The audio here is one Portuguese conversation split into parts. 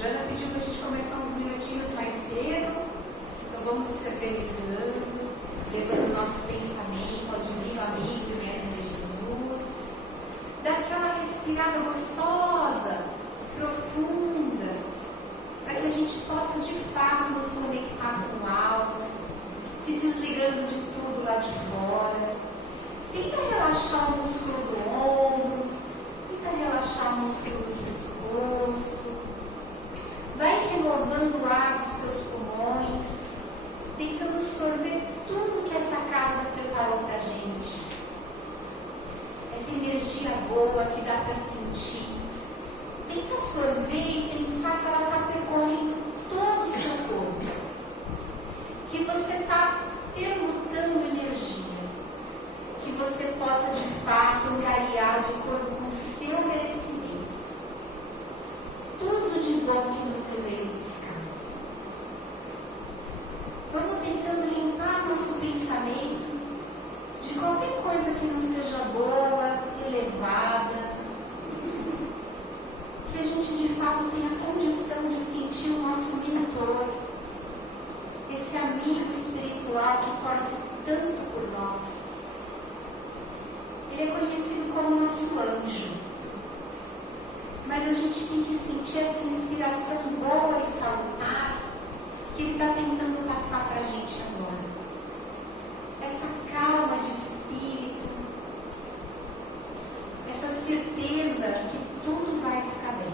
Joana pediu para a gente começar uns minutinhos mais cedo, então vamos se organizando, levando o nosso pensamento ao divino amigo e mestre Jesus, daquela respirada gostosa, profunda, para que a gente possa de fato nos conectar com o alto, se desligando de tudo lá de fora. Tenta relaxar o músculo do ombro, tenta relaxar o músculo do pescoço. Vai renovando o ar dos teus pulmões, tentando absorver tudo que essa casa preparou para a gente. Essa energia boa que dá para sentir. Tenta absorver e pensar que ela está percorrendo todo o seu corpo. Que você está permutando energia. Que você possa de fato angariar de acordo com o seu merecimento. Tudo de bom que você veio buscar. Vamos tentando limpar nosso pensamento de qualquer coisa que não seja boa, elevada. Que a gente de fato tenha condição de sentir o nosso mentor, esse amigo espiritual que torce tanto por nós. Ele é conhecido como nosso anjo. Mas a gente tem que sentir essa inspiração boa e salutar que ele está tentando passar para a gente agora. Essa calma de espírito, essa certeza de que tudo vai ficar bem.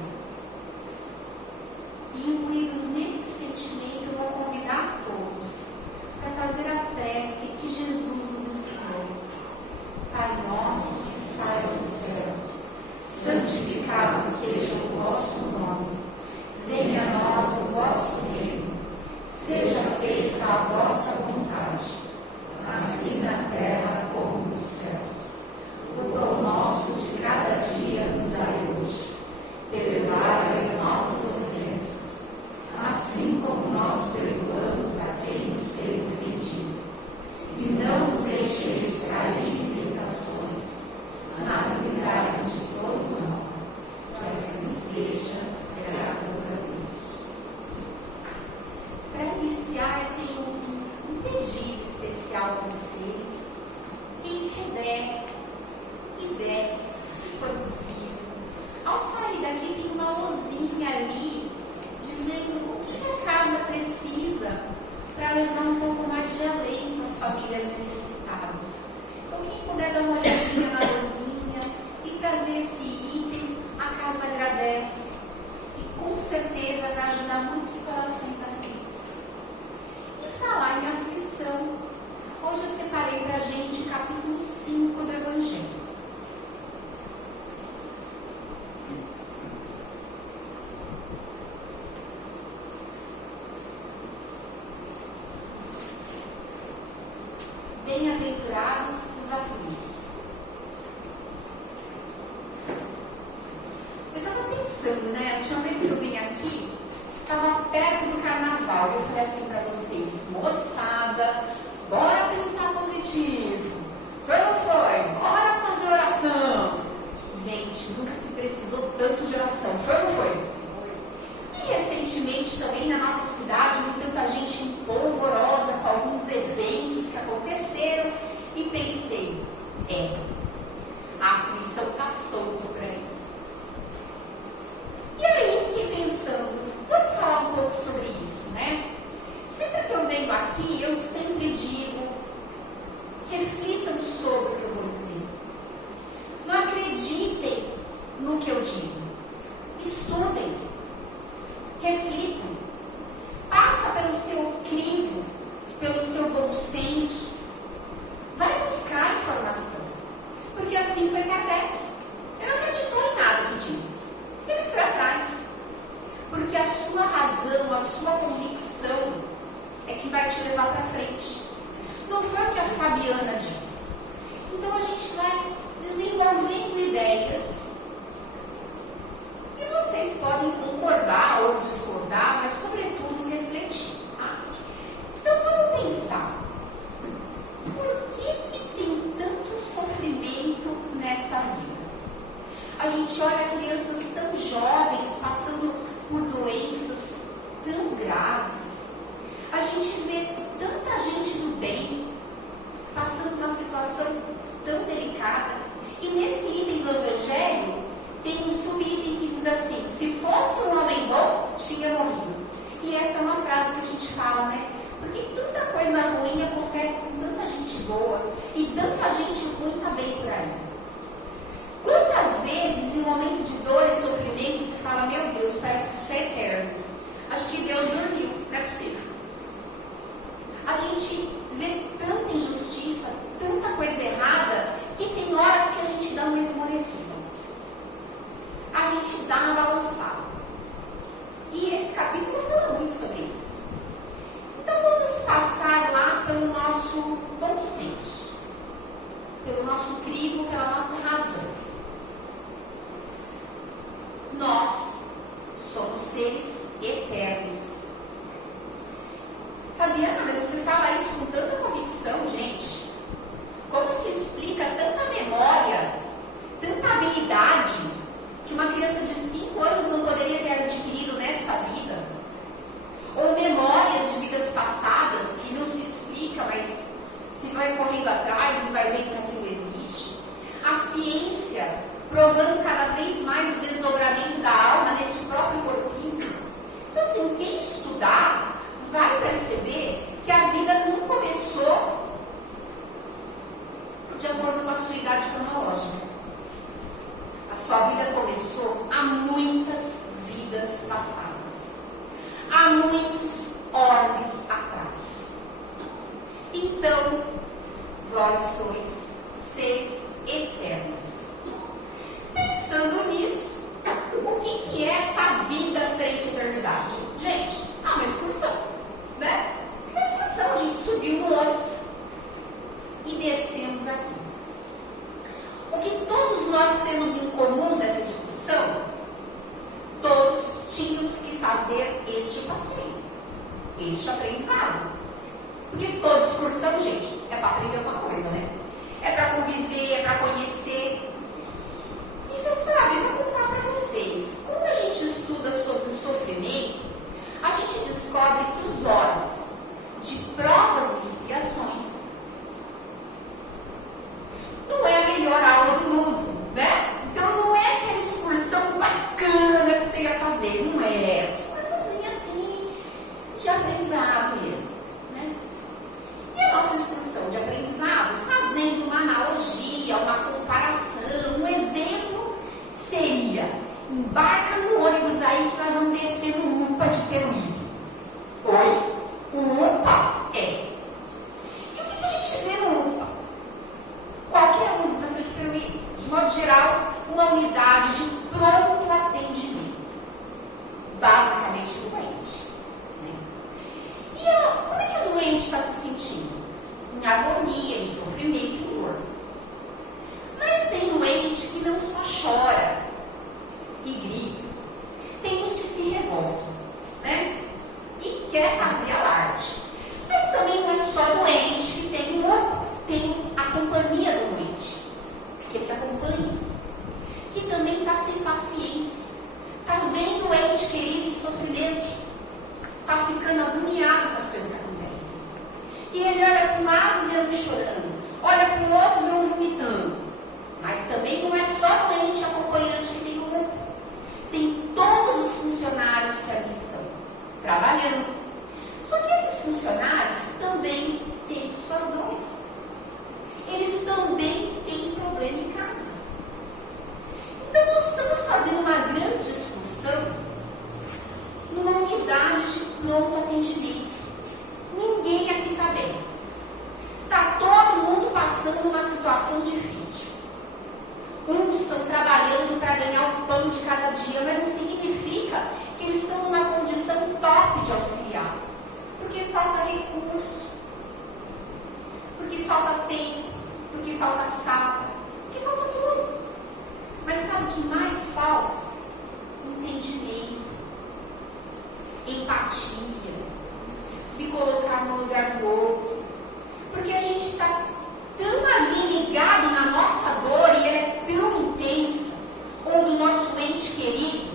E imbuídos nesse sentimento, eu vou convidar todos para fazer a prece que Jesus nos ensinou. Pai nosso que estás nos céus, santificado seja o vosso nome. Venha a nós o vosso reino. Seja feita a vossa vontade, assim na terra como nos céus. O pão nosso de cada dia nos dai hoje. Perdoai as nossas ofensas, assim como nós perdoamos a quem nos tem ofendido. E não nos deixeis cair em tentações, mas livrai-nos de todo mal. Que assim seja, graças a Deus. Para iniciar, eu tenho um pedido especial para vocês. Quem puder, se for possível, ao sair daqui tem uma luzinha ali dizendo o que a casa precisa para levar um pouco mais de alento às famílias necessitadas. Então, quem puder dar uma olhadinha na luzinha e trazer esse item, a casa agradece. E com certeza vai ajudar muitos corações aflitos. E falar em aflição, hoje eu separei para a gente o capítulo 5 do Evangelho. Bem-aventurados os aflitos. Eu estava pensando, né? A última vez que eu vim aqui, estava perto do carnaval. Eu falei assim para vocês, moçada, bora pensar positivo. Foi ou não foi? Bora fazer oração. Gente, nunca se precisou tanto de oração. Foi ou não foi? E recentemente também na nossa cidade, tanta gente polvorosa com alguns eventos que aconteceram, e pensei, a aflição está solta por aí. E aí fiquei pensando, vamos falar um pouco sobre isso, né? Sempre que eu venho aqui, eu sempre digo, reflitam sobre o que eu vou dizer. Não acreditem no que eu digo. Estudem. Reflitam. Passa pelo seu crivo, pelo seu bom senso. Vai buscar informação. Porque assim foi Kardec. Ele não acreditou em nada que disse. Ele foi atrás. Porque a sua razão, a sua convicção é que vai te levar para frente. Não foi o que a Fabiana disse. Então a gente vai desenvolvendo ideias. E vocês podem concordar ou discordar, mas sobretudo refletir. Então vamos pensar. Por que tem tanto sofrimento nesta vida? A gente olha crianças tão jovens passando por doenças graves. A gente vê tanta gente do bem passando uma situação tão delicada. E nesse item do Evangelho, tem um subitem que diz assim: se fosse um homem bom, tinha morrido. E essa é uma frase que a gente fala, né? Porque tanta coisa ruim acontece com tanta gente boa e tanta gente ruim também por aí. Quantas vezes, em momento de dor e sofrimento, você fala: meu Deus, parece que isso é eterno. Acho que Deus dormiu, não é possível. A gente vê tanta injustiça, tanta coisa errada, que tem horas que a gente dá uma esmorecida. A gente dá uma balançada. E esse capítulo fala muito sobre isso. Então vamos passar lá pelo nosso bom senso, pelo nosso crivo, pela nossa razão. Nós somos seres eternos. Fabiana, mas você fala isso com tanta convicção, gente. Como se explica tanta memória, tanta habilidade que uma criança de 5 anos não poderia ter adquirido nesta vida? Ou memórias de vidas passadas que não se explica, mas se vai correndo atrás e vai vendo que aquilo existe? A ciência provando cada vez mais o desdobramento da alma nesse próprio corpinho. Então, assim, quem estudar vai perceber que a vida não começou de acordo com a sua idade cronológica. A sua vida começou há muitas vidas passadas, há muitos orbes atrás. Então, vós sois seres eternos. Pensando nisso, o que é essa vida frente à eternidade? Gente, uma excursão, né? Uma excursão, a gente subiu no ônibus e descemos aqui. O que todos nós temos em comum nessa excursão? Todos tínhamos que fazer este passeio, este aprendizado. Porque toda excursão, gente, é para aprender alguma coisa, né? É para conviver, é para conhecer. E você sabe, eu vou contar para vocês. Quando a gente estuda sobre o sofrimento, a gente descobre que os orbes de provas e expiações não é a melhor aula do mundo, né? Então não é aquela excursão bacana que você ia fazer, não é. Excursãozinha assim, de aprendizado mesmo, né? E a nossa excursão de aprendizado, fazendo uma analogia, uma comparação, um exemplo, seria: embarca no ônibus aí que nós vamos descer no UPA de Peruíbe. Oi? O UPA é. E o que a gente vê no UPA? Qualquer organização de Peruíbe, de modo geral, uma unidade de pronto atendimento, basicamente do doente, né? E como é que o doente está se sentindo? Em agonia, em sofrimento, em dor. Mas tem doente que não só chora e grita, tem os que se revoltam, né? E quer fazer alarde. Mas também não é só doente que tem a companhia do doente, aquele que acompanha, que também está sem paciência, está vendo o ente querido em sofrimento, está ficando agoniado com as coisas que acontecem. E ele olha para um lado e vê um chorando, olha para o outro e vê um vomitando. Mas também não é só doente acompanhante que tem o grupo. Tem todos os funcionários que ali estão trabalhando. Só que esses funcionários também têm suas dores. Eles também têm problema em casa. Então nós estamos fazendo uma grande excursão numa unidade de pronto atendimento. Ninguém aqui está bem. Está todo mundo passando uma situação difícil. Uns estão trabalhando para ganhar o pão de cada dia, mas não significa que eles estão numa condição top de auxiliar. Porque falta recurso, porque falta tempo, porque falta sala, porque falta tudo. Mas sabe o que mais falta? Entendimento, empatia, se colocar no lugar do outro. Porque a gente está tão ali ligado na nossa dor e ela é tão intensa, ou do nosso ente querido,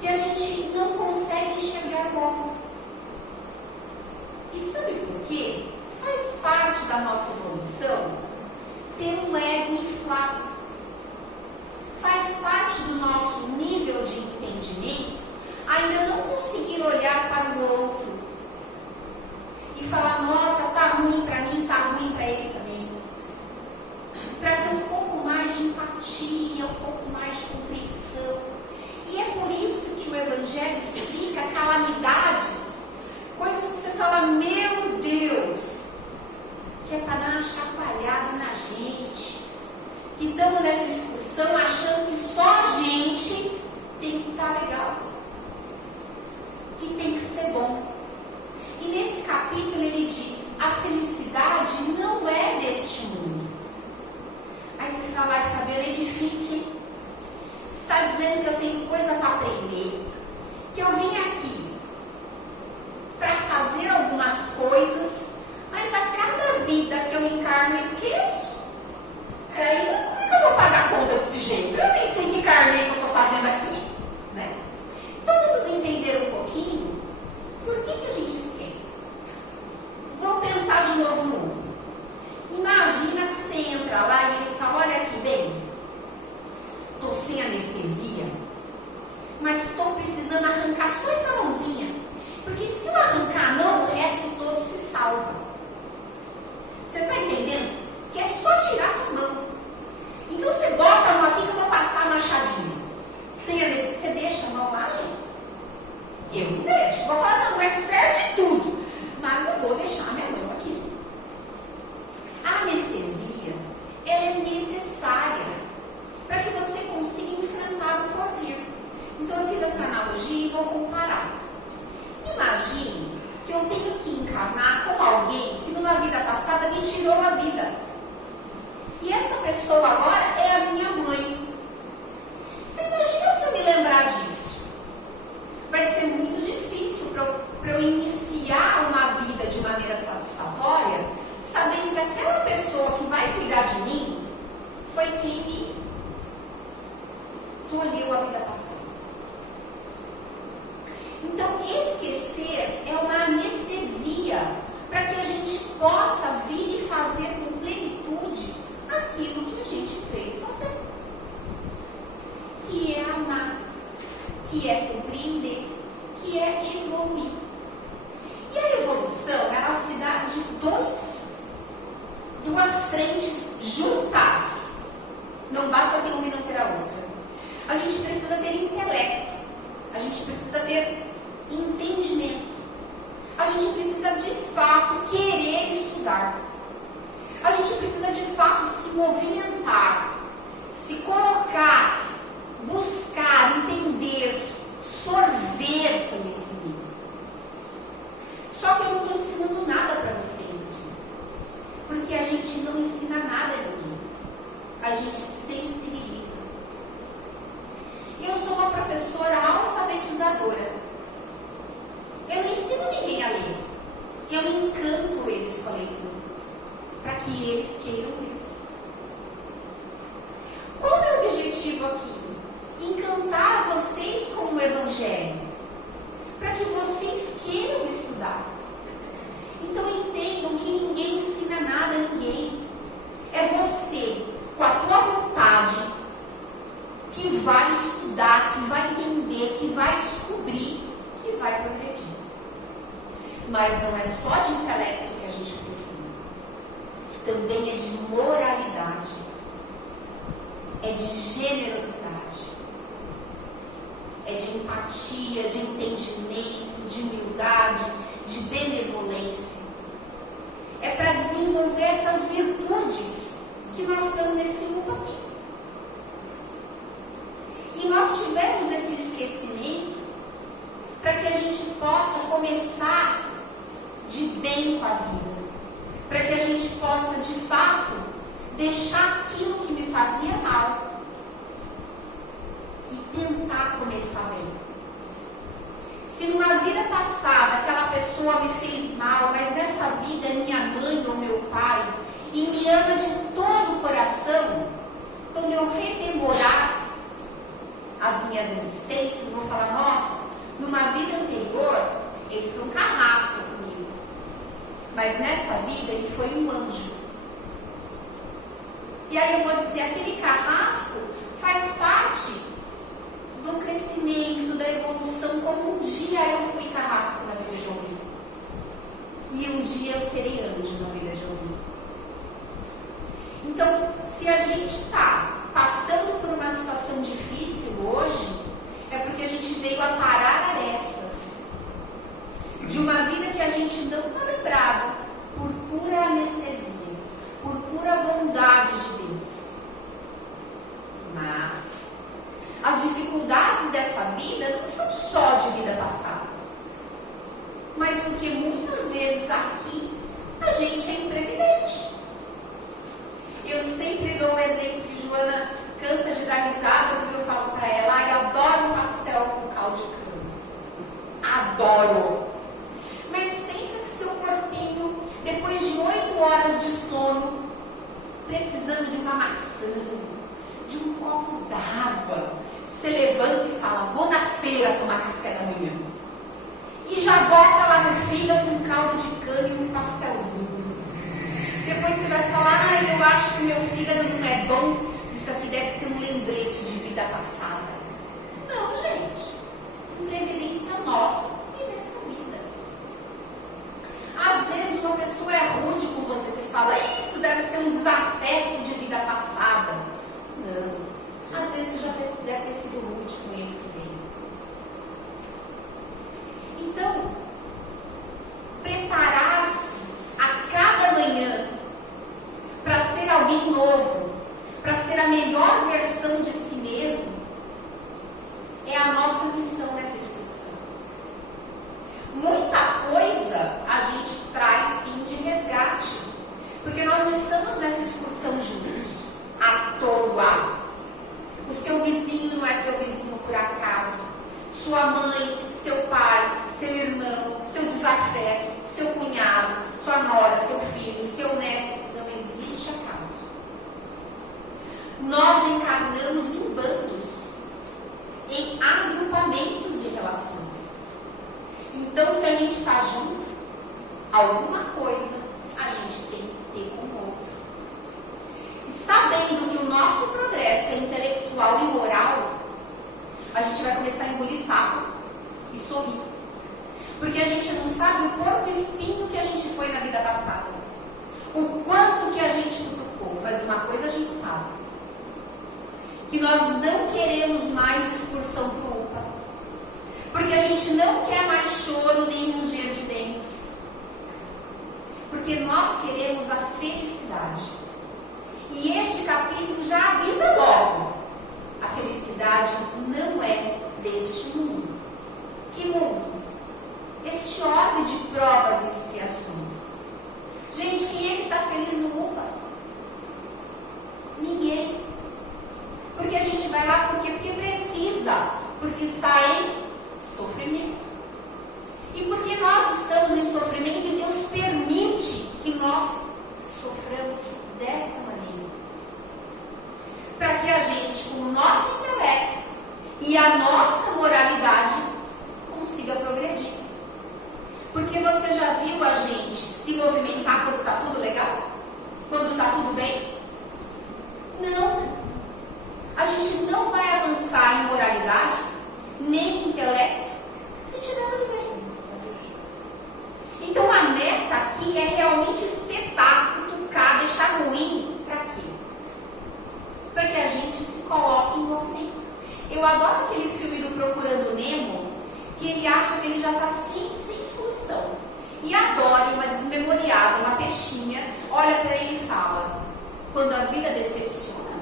que a gente não consegue enxergar ainda não conseguir olhar para o outro e falar, nossa, tá ruim para mim, tá ruim para ele também. Para ter um pouco mais de empatia, um pouco mais de compreensão. E é por isso que o Evangelho explica calamidades, coisas que você fala, meu Deus, que é para dar uma chacoalhada na gente, que estamos nessa discussão achando que só a gente tem que estar legal, que tem que ser bom. E nesse capítulo ele diz, a felicidade não é deste mundo. Aí você fala, Fabiana, é difícil, hein? Você está dizendo que eu tenho coisa para aprender, que eu vim aqui para fazer algumas coisas, mas a cada vida que eu encarno eu esqueço. Aí como é que eu vou pagar a conta desse jeito? Eu nem sei que carnê que eu estou fazendo aqui, né? Então vamos entender um pouquinho por que a gente esquece. Vamos pensar de novo no mundo. Imagina que você entra lá e ele fala, olha aqui, bem, estou sem anestesia, mas estou precisando arrancar só essa mãozinha, porque se eu arrancar não, o resto todo se salva. Você está entendendo? Que é só tirar a mão. Então você bota a mão aqui que eu vou passar a machadinha. Sem anestesia, você deixa a mão lá, gente? Eu não deixo. Vou falar, não, mas perde tudo. Mas não vou deixar a minha mão aqui. A anestesia, ela é necessária para que você consiga enfrentar o porvir. Então eu fiz essa analogia e vou comparar. Imagine que eu tenho que encarnar com alguém que numa vida passada me tirou a vida. E essa pessoa agora é a minha mãe. Você imagina se eu me lembrar disso? Vai ser muito difícil para eu iniciar uma vida de maneira satisfatória, sabendo que aquela pessoa que vai cuidar de mim foi quem me tolheu a vida passada. Então, esquecer é uma anestesia para que a gente possa vir e fazer com plenitude aquilo que a gente veio fazer. Que é amar, que é compreender, que é evoluir. E a evolução, ela se dá de duas frentes juntas. Não basta ter uma e não ter a outra. A gente precisa ter intelecto. A gente precisa ter entendimento. A gente precisa de fato querer estudar. A gente precisa de fato se movimentar, se colocar, buscar, entender, sorver conhecimento. Só que eu não estou ensinando nada para vocês aqui, porque a gente não ensina nada a ninguém. A gente sensibiliza. Eu sou uma professora alfabetizadora. Eu não ensino ninguém a ler. Eu encanto eles com a leitura, para que eles queiram ler. Qual é o objetivo aqui? Encantar vocês com o Evangelho, para que vocês queiram estudar. Então entendam que ninguém ensina nada a ninguém. É você, com a tua vontade, que vai estudar, que vai entender, que vai descobrir, que vai progredir. Mas não é só de intelecto que a gente precisa. Também é de moralidade. É de generosidade. É de empatia, de entendimento, de humildade, de benevolência. É para desenvolver essas virtudes que nós estamos nesse mundo aqui. E nós tivemos esse esquecimento para que a gente possa começar de bem com a vida. Para que a gente possa, de fato, deixar aquilo que me fazia mal e tentar começar bem. Se numa vida passada aquela pessoa me fez mal, mas nessa vida é minha mãe ou meu pai e me ama de todo o coração, quando eu rememorar as minhas existências, eu vou falar, nossa, numa vida anterior ele foi um carrasco comigo, mas nesta vida ele foi um anjo. E aí eu vou dizer, aquele carrasco faz parte do crescimento, da evolução como uma maçã, de um copo d'água, você levanta e fala, vou na feira tomar café da manhã. E já bota lá no fígado um caldo de cana e um pastelzinho. Depois você vai falar, eu acho que meu fígado não é bom, isso aqui deve ser um lembrete de vida passada. Não, gente. Previdência nossa e nessa vida. Às vezes uma pessoa é rude com você, você fala, isso deve ser um desafeto de vida passada. Não. Às vezes já deve ter sido rude com ele também. Então, preparar-se a cada manhã para ser alguém novo, para ser a melhor versão de si mesmo, é a nossa missão nessa excursão. Muita coisa a gente traz sim de resgate, porque nós não estamos nessa excursão juntos, à toa. O seu vizinho não é seu vizinho por acaso. Sua mãe, seu pai, seu irmão, seu desafeto, seu cunhado, sua nora, seu filho, seu neto, não existe acaso. Nós encarnamos em bandos, em agrupamentos de relações. Então, se a gente está junto, alguma coisa a gente tem que ter com o outro. E sabendo que o nosso progresso é intelectual e moral, a gente vai começar a engolir sapo e sorrir. Porque a gente não sabe o quanto espinho que a gente foi na vida passada. O quanto que a gente cutucou. Mas uma coisa a gente sabe. Que nós não queremos mais excursão para o UPA. Porque a gente não quer mais choro nem ranger de dentes. Porque nós queremos a felicidade. E este capítulo já avisa logo. A felicidade não é deste mundo. Que mundo? Este orbe de provas e expiações. Gente, quem é que está feliz no UPA? Ninguém. Porque a gente vai lá porque precisa, porque está em sofrimento. E porque nós estamos em sofrimento e Deus permite que nós soframos desta maneira. Para que a gente, com o nosso intelecto e a nossa moralidade, consiga progredir. Porque você já viu a gente se movimentar quando está tudo legal? Quando está tudo bem? Não. A gente não vai avançar em moralidade, nem em intelecto, se estiver tudo bem. Então a meta aqui é realmente espetar, cutucar, deixar ruim. Para quê? Para que a gente se coloque em movimento. Eu adoro aquele filme do Procurando Nemo, que ele acha que ele já está sem excursão. E a Dory, uma desmemoriada, uma peixinha, olha para ele e fala, quando a vida decepciona,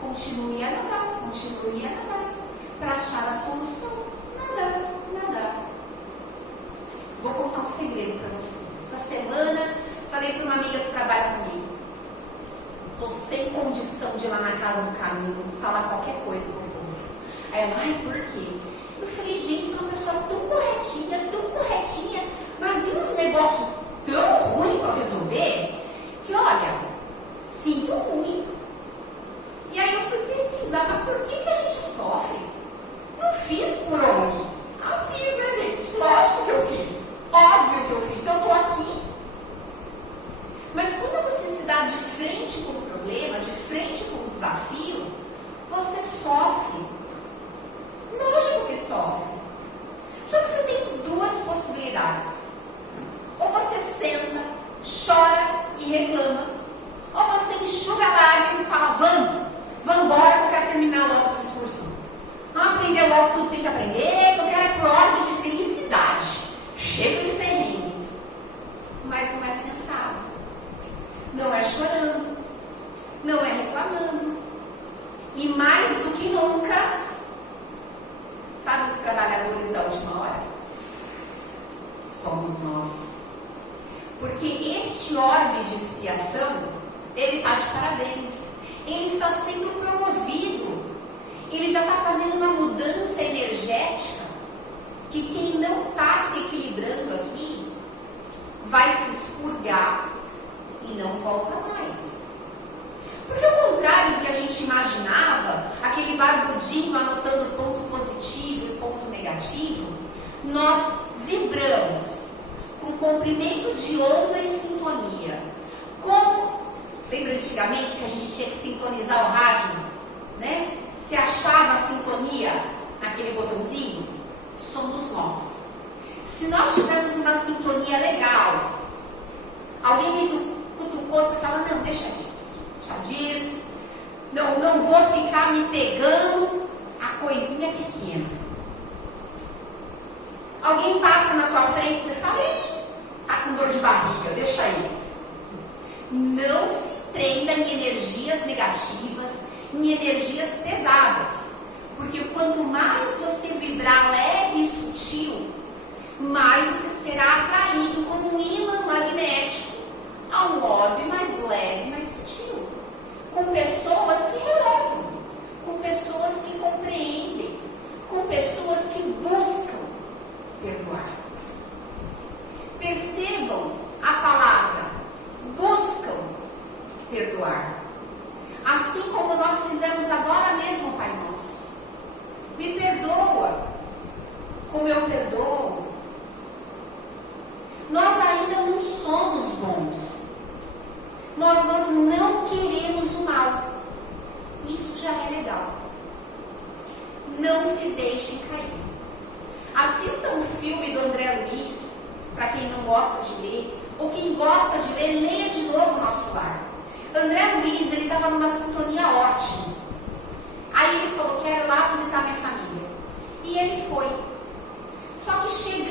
continue a nadar, para achar a solução. Nadar. Vou contar um segredo para vocês. Essa semana, falei para uma amiga que trabalha comigo. Estou sem condição de ir lá na casa do caminho, falar qualquer coisa com o povo. Aí ela, por quê? Eu falei, gente, sou uma pessoa tão corretinha, mas vi uns negócios tão ruins para resolver, que olha, sinto muito. E aí eu fui pesquisar, mas por que a gente sofre? Não fiz por onde? Fiz, né, gente? Lógico que eu fiz. Óbvio que eu fiz. Eu estou aqui. Mas quando você se dá de frente com o problema, de frente com o desafio, você sofre. Lógico que sofre. Só que você tem duas possibilidades. Ou você senta, chora e reclama. Ou você enxuga a lágrima e fala, vamos embora que eu quero terminar logo essa excursão. Não aprender logo tudo que tem que aprender, que eu quero pro orbe de felicidade. Chega de perrengue. Mas não é sentado. Não é chorando. Não é reclamando. E mais do que nunca, sabe os trabalhadores da última hora? Somos nós. Porque este orbe de expiação, ele está de parabéns. Ele está sendo promovido. Ele já está fazendo uma mudança energética que quem não está se equilibrando aqui vai se expurgar e não volta mais. Porque negativo, nós vibramos com comprimento de onda e sintonia. Como, lembra antigamente que a gente tinha que sintonizar o rádio, né? Se achava a sintonia naquele botãozinho? Somos nós. Se nós tivermos uma sintonia legal, alguém me cutucou, você fala, não, deixa disso, não vou ficar me pegando a coisinha pequena. Alguém passa na tua frente, você fala, tá com dor de barriga, deixa aí. Não se prenda em energias negativas, em energias pesadas, porque quanto mais você vibrar leve e sutil, mais você será atraído como um ímã magnético a um orbe mais leve, mais sutil, com pessoas que relevam, com pessoas que compreendem, com pessoas que buscam perdoar. Percebam a palavra, buscam perdoar. Assim como nós fizemos agora mesmo, Pai Nosso. Me perdoa, como eu perdoo. Nós ainda não somos bons. Nós não queremos o mal. Isso já é legal. Não se deixem cair. Assistam o filme do André Luiz, para quem não gosta de ler, ou quem gosta de ler, leia de novo Nosso Lar. André Luiz, ele estava numa sintonia ótima. Aí ele falou, quero lá visitar minha família. E ele foi. Só que chegou